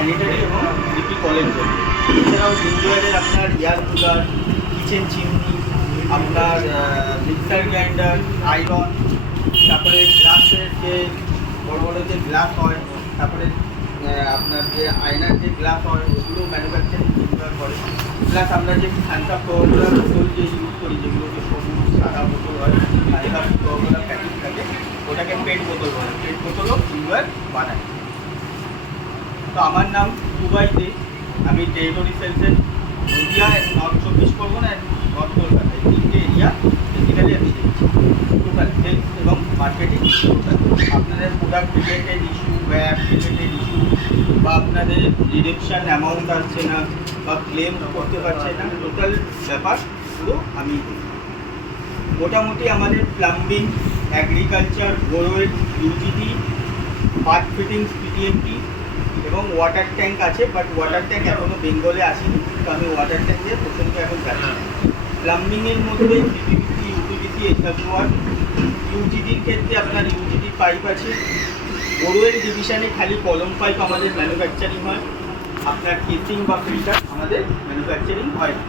Sanitary এবং লিপি কলের জন্য। এছাড়াও ইনডোয়ারের আপনার এয়ার কুলার, কিচেন চিমনি, আপনার মিক্সার গ্রাইন্ডার, আয়রন, তারপরে গ্লাসের যে বড় বড় যে গ্লাস হয়, তারপরে আপনার যে আয়নার যে গ্লাস হয় ওগুলো ম্যানুফ্যাকচারিং ইনডোয়ার করে। প্লাস আমরা যে ঠান্ডা কোকাকোলা বোতল যে ইউজ করি, যেগুলো যে সবুজ সাদা বোতল হয়, ঠান্ডা কোকাকোলা প্যাকেট থাকে, ওটাকে পেট বোতল বলে। পেট বোতলও ইনডোয়ার বানায়। তো আমার নাম দুবাইতে, আমি টেরিটরি সেলসের নদিয়া, নর্থ 24 পরগনা, নর্থ কলকাতা, এই তিনটে এরিয়া বেসিক্যালি আমি দেখছি। টোটাল সেলস এবং মার্কেটিং টোটাল। আপনাদের প্রোডাক্ট রিলেটেড ইস্যু, ব্যাপ রিলেটেড ইস্যু, বা আপনাদের ডিডাকশান অ্যামাউন্ট আসছে না বা ক্লেম করতে পারছে না, টোটাল ব্যাপার পুরো আমি দেখি। মোটামুটি আমাদের plumbing, agriculture, borewell, UGD, part fittings, PTMT এবং ওয়াটার ট্যাঙ্ক আছে। বাট ওয়াটার ট্যাঙ্ক এখনও বেঙ্গলে আসেনি, তো আমি ওয়াটার ট্যাঙ্ক দিয়ে প্রথমত এখন যাচ্ছি। প্লাম্বিংয়ের মধ্যে সিপিভিসি, ইউপিভিসি, এসডাব্লিউআর, ইউজিডির ক্ষেত্রে আপনার ইউজিডি পাইপ আছে। বোরওয়েল ডিভিশনে খালি কলম পাইপ আমাদের ম্যানুফ্যাকচারিং হয়, আপনার কেসিং বা ফিল্টার আমাদের ম্যানুফ্যাকচারিং হয় না।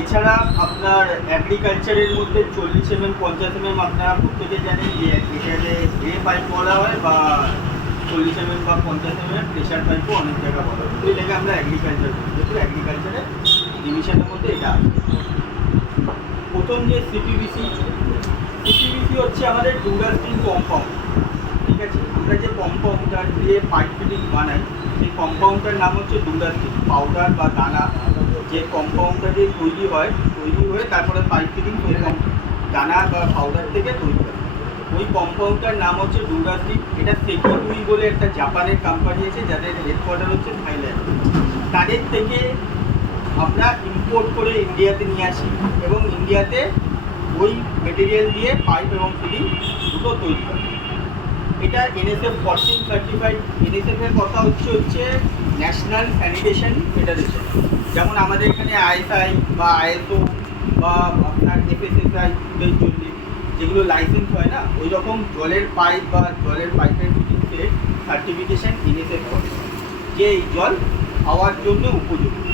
এছাড়া আপনার অ্যাগ্রিকালচারের মধ্যে 40 mm, 50 mm আপনারা প্রত্যেকে জানেন যে এটাকে গ্রে পাইপ বলা হয়, বা 40 mm বা 50 mm প্রেশার পাইপও অনেক জায়গা বলা হয়। তো এটাকে আমরা অ্যাগ্রিকালচার করি, যেহেতু অ্যাগ্রিকালচারের ডিভিশনের মধ্যে এটা আছে। প্রথম যে সিপিভিসি হচ্ছে আমাদের ডুরাস্টিন কম্পাউন্ড, ঠিক আছে। আমরা যে কম্পাউন্ডার দিয়ে পাইপ ফিটিং বানাই, সেই কম্পাউন্ডটার নাম হচ্ছে ডুরাস্টিন। পাউডার বা দানা যে কম্পাউন্ডটা দিয়ে তৈরি হয়ে তারপরে পাইপ ফিটিং ওই দানা বা পাউডার থেকে তৈরি হয়। ওই কম্পাউন্ডটার নাম হচ্ছে ডুরাস্টিন। এটা সেকিউই বলে একটা জাপানের কোম্পানি আছে, যাদের হেডকোয়ার্টার হচ্ছে থাইল্যান্ড। তাদের থেকে আমরা ইম্পোর্ট করে ইন্ডিয়াতে নিয়ে আসি এবং ইন্ডিয়াতে ওই মেটেরিয়াল দিয়ে পাইপ এবং ফিটিং দুটো তৈরি হয়। এটা NSF 14 সার্টিফাইড। NSF-এর কথা হচ্ছে ন্যাশনাল স্যানিটেশন ফেডারেশন। যেমন আমাদের এখানে ISI বা ISO বা আপনার FSSAI এর জন্য যেগুলো লাইসেন্স হয় না, ওই রকম জলের পাইপ বা জলের পাইপের ফিটিংসের সার্টিফিকেশান NSF করে, যে এই জল খাওয়ার জন্য উপযুক্ত,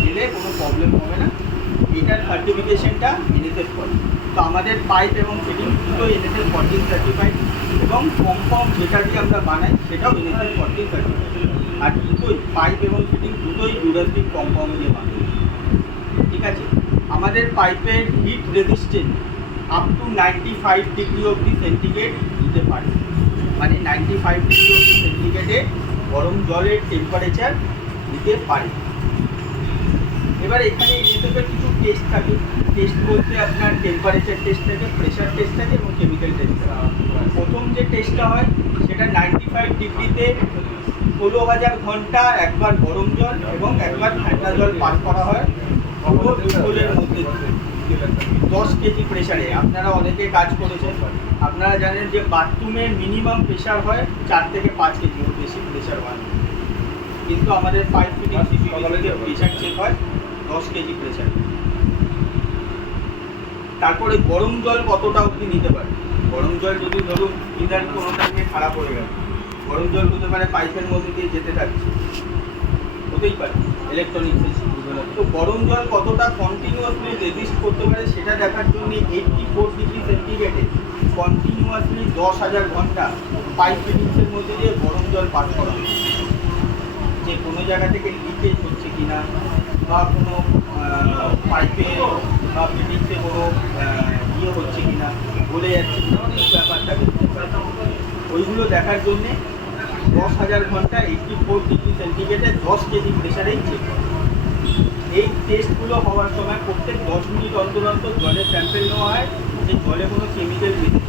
খেলে কোনো প্রবলেম হবে না, এটার সার্টিফিকেশানটা NSF করে। তো আমাদের পাইপ এবং ফিটিং দুটো NSF 14 সার্টিফাইড, এবং কম্পাউন্ড যেটা দিয়ে আমরা বানাই সেটাও NSF 14 সার্টিফাইড। আর দুটোই পাইপ এবং ফিটিং দুটোই ডুরাস্টিন কম্পাউন্ড দিয়ে বানাই, ঠিক আছে। আমাদের পাইপের heat resistance up to 95 degree অবধি সেন্টিগ্রেড দিতে পারে, মানে 95 ডিগ্রি অবধি সেন্টিগ্রেডে গরম জলের টেম্পারেচার দিতে পারে। এবার এখানে NSF-এর কিছু টেস্ট থাকে। টেস্ট বলতে আপনার টেম্পারেচার টেস্ট থাকে, প্রেশার টেস্ট থাকে এবং কেমিক্যাল টেস্ট থাকে। প্রথম যে টেস্টটা হয় সেটা 95 ডিগ্রিতে 16,000 ঘন্টা একবার গরম জল এবং একবার ঠান্ডা জল পাস করা হয় পুরো বোতলের মধ্যে 10 কেজি প্রেশারে। আপনারা অনেকে কাজ করেছেন, আপনারা জানেন যে বাথরুমের মিনিমাম প্রেশার হয় 4 থেকে 5 কেজি, বেশি প্রেশার হয়, কিন্তু আমাদের পাইপ ফিটিং সিপিভিসিতে প্রেশার চেক হয় 10 কেজি প্রেশারে। তারপরে গরম জল কতটা অবধি নিতে পারে। গরম জল যদি ধরুন ইদার কোনো টাইমে খারাপ হয়ে গেল, গরম জল হতে পারে পাইপের মধ্যে দিয়ে যেতে থাকছে, হতেই পারে ইলেকট্রনিক্স। তো গরম জল কতটা কন্টিনিউয়াসলি রেজিস্ট করতে পারে সেটা দেখার জন্য 84 ডিগ্রি সেন্টিগ্রেডে কন্টিনিউয়াসলি 10,000 ঘন্টা পাইপ ফিটিংসের মধ্যে দিয়ে গরম জল পাস করা হয়, যে কোনো জায়গা থেকে লিকেজ হচ্ছে কিনা বা কোনো পাইপে বা ফিটিংসে কোনো হচ্ছে কিনা, গলে যাচ্ছে কিনা, অনেক ব্যাপার থাকে। ওইগুলো দেখার জন্যে 10,000 ঘন্টা 84 ডিগ্রি সেন্টিগ্রেডে 10 কেজি প্রেশারেই চেক করে। এই টেস্টগুলো হওয়ার সময় প্রত্যেক 10 মিনিট অন্তর অন্তর জলের স্যাম্পেল নেওয়া হয়, যে জলে কোনো কেমিক্যাল বেশি।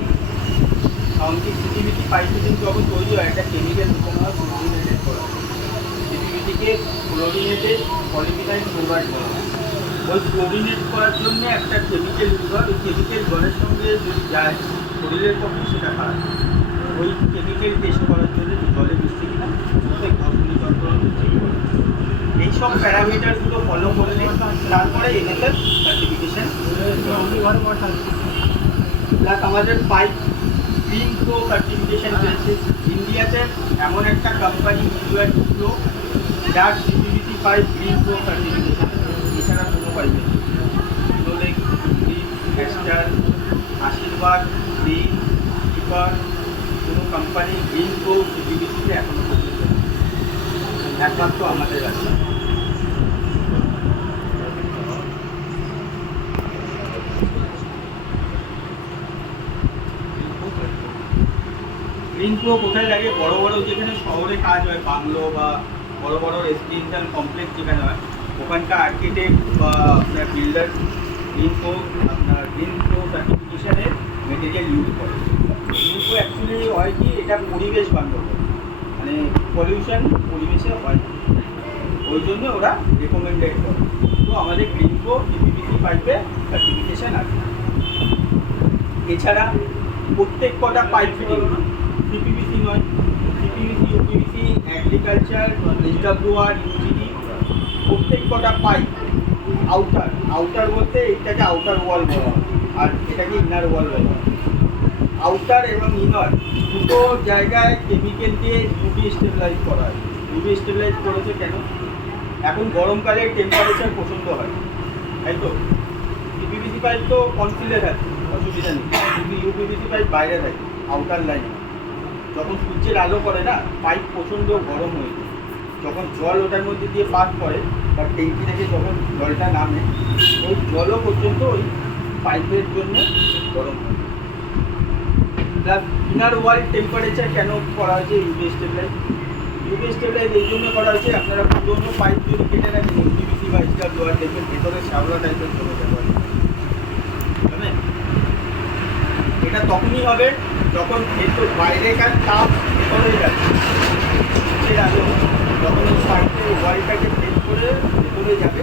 এমনকি সিপিভিসি পাইপ ফিটিং যখন তৈরি হয় একটা কেমিক্যাল মেশানো হয়, ক্লোরিনেটেড করা হয়। সিপিভিসিকে ক্লোরিনেটেড পলিভিনাইল ক্লোরাইড বলা হয়। ওই ক্লোরিনেট করার জন্য একটা কেমিক্যাল ইউজ হয়, ওই কেমিক্যাল জলের সঙ্গে যদি যায় শরীরের পক্ষে সেটা খারাপ। ওই কেমিক্যাল টেস্ট করার জন্য জলে মিশছে কিনা প্রত্যেক 10 মিনিট অন্তর চেক করে। এইসব প্যারামিটারগুলো ফলো করলে তারপরে NSF সার্টিফিকেশান। প্লাস আমাদের পাইপ গ্রিন প্রো সার্টিফিকেশান পেয়েছে, ইন্ডিয়াতে এমন একটা কোম্পানি ইন্ডিয়ার টুকরো যার CPVC pipe green pro certification, এছাড়া কোনো পাইপ নেই। ফ্লোলেক্স, গ্রিন, অ্যাস্টার, আশীর্বাদ, গ্রিন, কিপার, কোনো কোম্পানি গ্রিন প্রো সিপিভিসিতে এখনো পর্যন্ত একমাত্র আমাদের আছে। গ্রিন প্রো কোথায় লাগে? বড় বড় যেখানে শহরে কাজ হয়, বাংলো বা বড় বড় রেসিডেন্সিয়াল কমপ্লেক্স যেখানে হয়, ওখানকার আর্কিটেক্ট বা আপনার বিল্ডার গ্রিন প্রো সার্টিফিকেশনের মেটেরিয়াল ইউজ করে। গ্রিন প্রো অ্যাকচুয়ালি হয় কি, এটা পরিবেশ বান্ধব, মানে পলিউশন পরিবেশে হয় না, ওই জন্য ওরা রেকমেন্ডেড করে। তো আমাদের গ্রিন প্রো সিপিভিসি পাইপে সার্টিফিকেশান আছে। এছাড়া প্রত্যেক কটা পাইপ ফিটিং সিপিভিসি নয়, CPVC, uPVC, agriculture, SWR, UGD, প্রত্যেক কটা পাইপ আউটার বলতে এটাকে আউটার ওয়াল বলা হয়, আর এটাকে ইনার ওয়াল বলা হয়। আউটার এবং ইনার দুটো জায়গায় কেমিক্যাল দিয়ে ইউভি স্টেবিলাইজ করা হয়। ইউভি স্টেবিলাইজ করেছে কেন? এখন গরমকালে টেম্পারেচার প্রচণ্ড হয়, তাই তো সিপিভিসি পাইপ তো কনসিলে থাকে, অসুবিধা নেই, কিন্তু ইউপিভিসি পাইপ বাইরে থাকে, আউটার লাইনে। যখন সূর্যের আলো পড়ে না, পাইপ প্রচণ্ড গরম হয়ে যায়। যখন জল ওটার মধ্যে দিয়ে পাস করে বা ট্যাঙ্কি থেকে যখন জলটা নামে, ওই জলও পর্যন্ত ওই পাইপের জন্য গরম হয়। প্লাস ইনার ওয়াল টেম্পারেচার কেন করা হয়েছে ইউভি স্টেবিলাইজ? ইউভি স্টেবিলাইজ এই জন্য করা হয়েছে, আপনারা পুরোনো পাইপ যদি কেটে রাখেন ইউপিভিসি বা SWR দেখবেন ভেতরে শ্যাওলা টাইপের চলে যাবে। এটা তখনই হবে যখন ভেতর বাইরেকার তাপ ভেতরে যাচ্ছে, যখন ওই পাইপের ওয়ালটাকে ভেদ করে ভেতরে যাবে,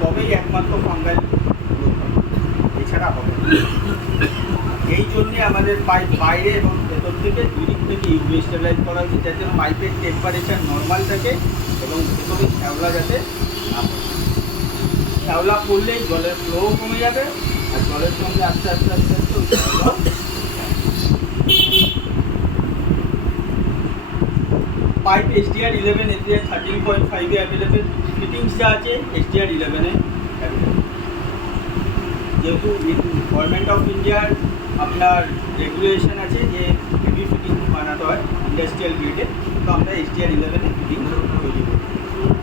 তবেই একমাত্র ফাঙ্গাল এছাড়া হবে। এই জন্যে আমাদের পাইপ বাইরে এবং ভেতর থেকে দুদিক থেকে ইউভি স্টেবিলাইজ করা হয়েছে, যাতে পাইপের টেম্পারেচার নর্মাল থাকে এবং ভেতরে শ্যাওলা যাতে না পড়ে। শ্যাওলা পড়লেই জলের ফ্লোও কমে যাবে, আর জলের সঙ্গে আস্তে আস্তে আস্তে আস্তে ওই শ্যাওলা। পাইপ SDR 11, SDR 13.5 এ অ্যাভেলেবেল। ফিটিংস যা আছে SDR 11 এ অ্যাভেলেবেল। যেহেতু গভর্নমেন্ট অফ ইন্ডিয়ার আপনার রেগুলেশন আছে যে হেভি ফিটিং বানাতে হয় ইন্ডাস্ট্রিয়াল গ্রেডে, তো আমরা SDR 11 এ ফিটিং তৈরি করি।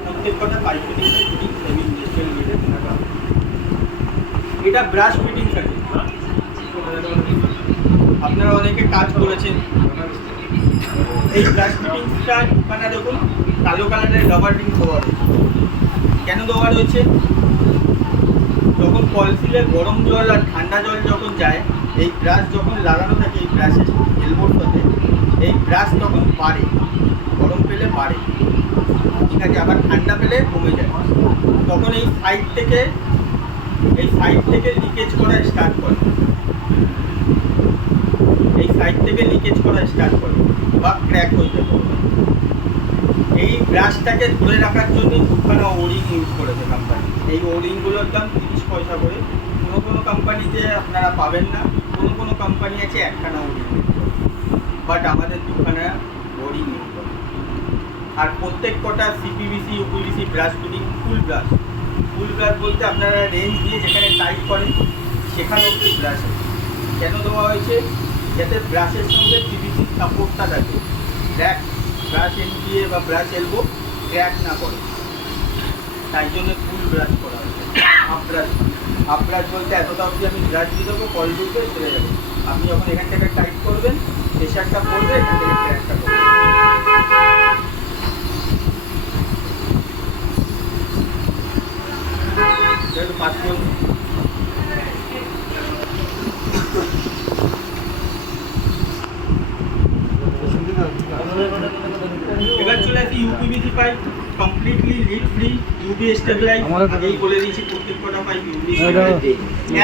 প্রত্যেক কটা পাইপ ফিটিংসের ফিটিং হেভি ইন্ডাস্ট্রিয়াল গ্রেডে বানাতে হয়। এটা ব্রাশ ফিটিং থাকে, আপনারা অনেকে কাজ করেছেন। এই ব্রাশ ফিটিংসটা দোকানে দেখুন কালো কালারের রাবার রিং দেওয়া রয়েছে। কেন দেওয়া রয়েছে? যখন কলসিলে গরম জল আর ঠান্ডা জল যখন যায়, এই ব্রাশ যখন লাগানো থাকে এই ব্রাশের এলবোর সাথে, এই ব্রাশ তখন বাড়ে, গরম পেলে বাড়ে, ঠিক আছে, আবার ঠান্ডা পেলে কমে যায়। তখন এই সাইড থেকে লিকেজ করা স্টার্ট করে, এই সাইড থেকে লিকেজ করা স্টার্ট করে বা ক্র্যাক হয়ে যাবে। এই ব্রাশটাকে ধরে রাখার জন্য দুখানা ওরিং ইউজ করেছে কোম্পানি। এই ওরিংগুলোর দাম 30 পয়সা করে। কোনো কোম্পানিতে আপনারা পাবেন না, কোনো কোম্পানি আছে একখানা ওরিং ইউজ করে, বাট আমাদের দুখানা ওরিং ইউজ করে। আর প্রত্যেক কটা সিপিভিসি, ইউপিভিসি ব্রাশ ফিটিং ফুল ব্রাশ বলতে আপনারা রেঞ্জ দিয়ে যেখানে টাইট করেন সেখানে অব্দি ব্রাশ আছে। কেন দেওয়া হয়েছে? যাতে ব্রাশের সঙ্গে পিভিসির সাপোর্টটা থাকে, ক্র্যাক ব্রাশ এনপিএ বা ব্রাশ এলবো ক্র্যাক না করে, তাই জন্য ফুল ব্রাশ করা হয়েছে। হাফ ব্রাশ বলতে এতটা অবধি আমি ব্রাশ দিয়ে দেবো, কল ঢুকবে চলে যাবে। আপনি যখন এখান থেকে টাইট করবেন, প্রেশারটা পড়বে, এখান থেকে ক্র্যাকটা করবে। পাঁচ এবার চলে আসি uPVC pipe, completely lead free, UV stabilise. এই বলে দিয়েছি প্রত্যেক কটা pipe UV stabilise.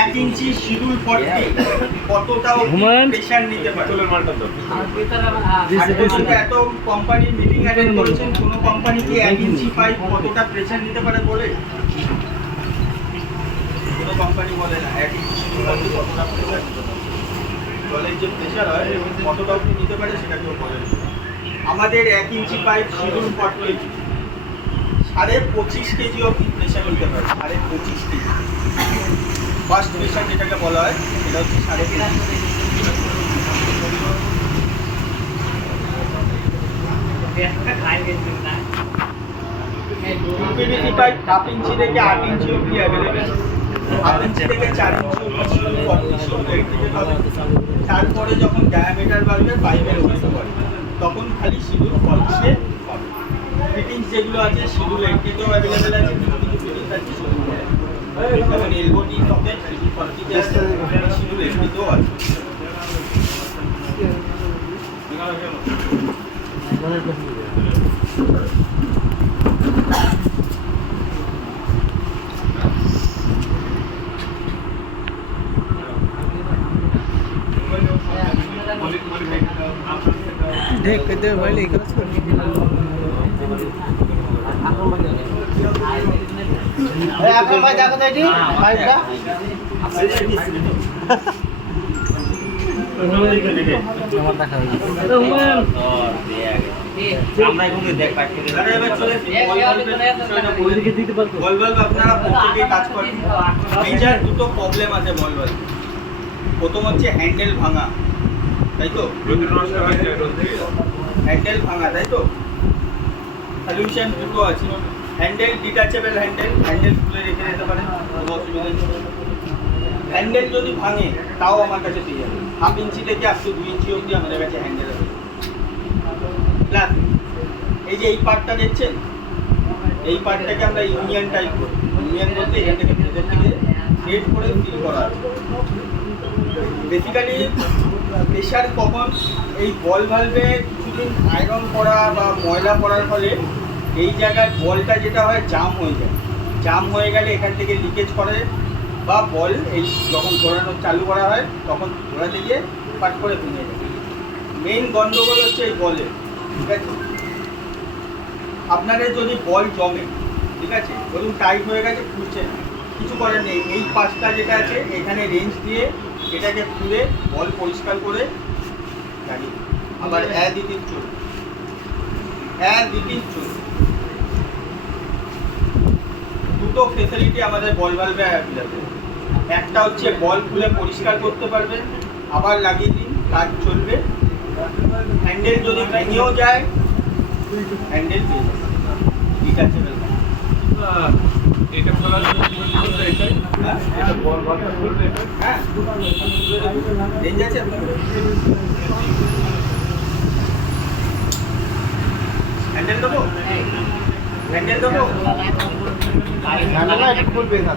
1 inch schedule 40 কতটা প্রেসার নিতে পারে। এত কোম্পানি মিটিং অ্যাটেন্ড করেছেন, কোনো কোম্পানি কি 1 ইঞ্চি পাইপ কতটা প্রেসার নিতে পারে বলে? কোনো কোম্পানি বলে না 1 ইঞ্চি শিডিউল কতটা প্রেসার নিতে পারে। জলের যে প্রেসার হয় কতটা নিতে পারে সেটা কেউ বলে না। আমাদের 1 ইঞ্চি পাইপ শিডিউল পার কেজি 25.5 কেজি অব্দি প্রেশার নিতে পারে, 25.5 কেজি। ফার্স্ট প্রেশার যেটাকে বলা হয় সেটা হচ্ছে 3.5 PVC পাইপ 1/2 ইঞ্চি থেকে 8 ইঞ্চি অব্দি অ্যাভেলেবেল, 1/2 ইঞ্চি থেকে 4 ইঞ্চি অব্দি তারপরে যখন ডায়ামিটার বাড়বে পাইপের ওয়েট বাড়বে, তখন খালি শিডিউল 40 পাবে। ফিটিংস যেগুলো আছে শিডিউল 80তেও অ্যাভেলেবেল আছে, কিছু কিছু ফিটিংস আছে শিডিউল যেমন এলবোটি সকেট শিডিউল 40তে আছে, শিডিউল 80তেও আছে। देख के दे भाई लेकर उसको এখন ভাই দেখো তো এটি পাইপটা আমার দেখা আমরা এখন দেখ পাচ্ছি এবার চলে বল বাল্ব আপনারা প্রত্যেকেই কাজ করেন। মেজর দুটো প্রবলেম আছে বল বাল্ব। প্রথম হচ্ছে হ্যান্ডেল ভাঙা, তাই তো? হ্যান্ডেল ভাঙা, তাই তো? সলিউশন দুটো আছে। হ্যান্ডেল ডিটাচেবল হ্যান্ডেল খুলে রেখে দিতে পারেন, কোনো অসুবিধা নেই। হ্যান্ডেল যদি ভাঙে তাও আমার কাছে পেয়ে যাবে, 1/2 ইঞ্চি থেকে আপ টু 2 ইঞ্চি অবধি আমাদের কাছে হ্যান্ডেল আছে। প্লাস এই যে এই পার্টটা দেখছেন, এই পার্টটাকে আমরা ইউনিয়ন টাইপ করি। ইউনিয়ন বলতে এখান থেকে ভেতর থেকে সেট করে ফিল করা আছে। বেসিক্যালি প্রেশার কখন এই বল ভালভে কিছুদিন আয়রন করা বা ময়লা পড়ার ফলে এই জায়গায় বলটা যেটা হয় জাম হয়ে যায়। জাম হয়ে গেলে এখান থেকে লিকেজ করে বা বল এই যখন ঘোরানো চালু করা হয় তখন ঘোরাতে গিয়ে পাট করে ভেঙে যায়। মেইন গন্ডগোল হচ্ছে এই বলে, ঠিক আছে? আপনাদের যদি বল জমে, ঠিক আছে, ধরুন টাইট হয়ে গেছে, খুলছে না, কিছু করার নেই। এই পাশটা যেটা আছে এখানে রেঞ্জ দিয়ে এটাকে খুলে বল পরিষ্কার করে গাড়ি আবার দিতে চলবে, দুটো ফেসিলিটি আমাদের বল ভালভে অ্যাভেলেবেল। একটা হচ্ছে বল খুলে পরিষ্কার করতে পারবেন, আবার লাগিয়ে দিন, কাজ চলবে। হ্যান্ডেল যদি ভেঙেও যায় হ্যান্ডেল পেয়ে যাবে, ডিটাচেবল। এটা খোলার জন্য কি করতে এটাই? হ্যাঁ, এটা বল ভালভটা খুলবে এটা? হ্যাঁ, রেঞ্জ আছে আপনার? হ্যান্ডেল দেবো, হ্যান্ডেল দেবো। না না এটা খুলবে না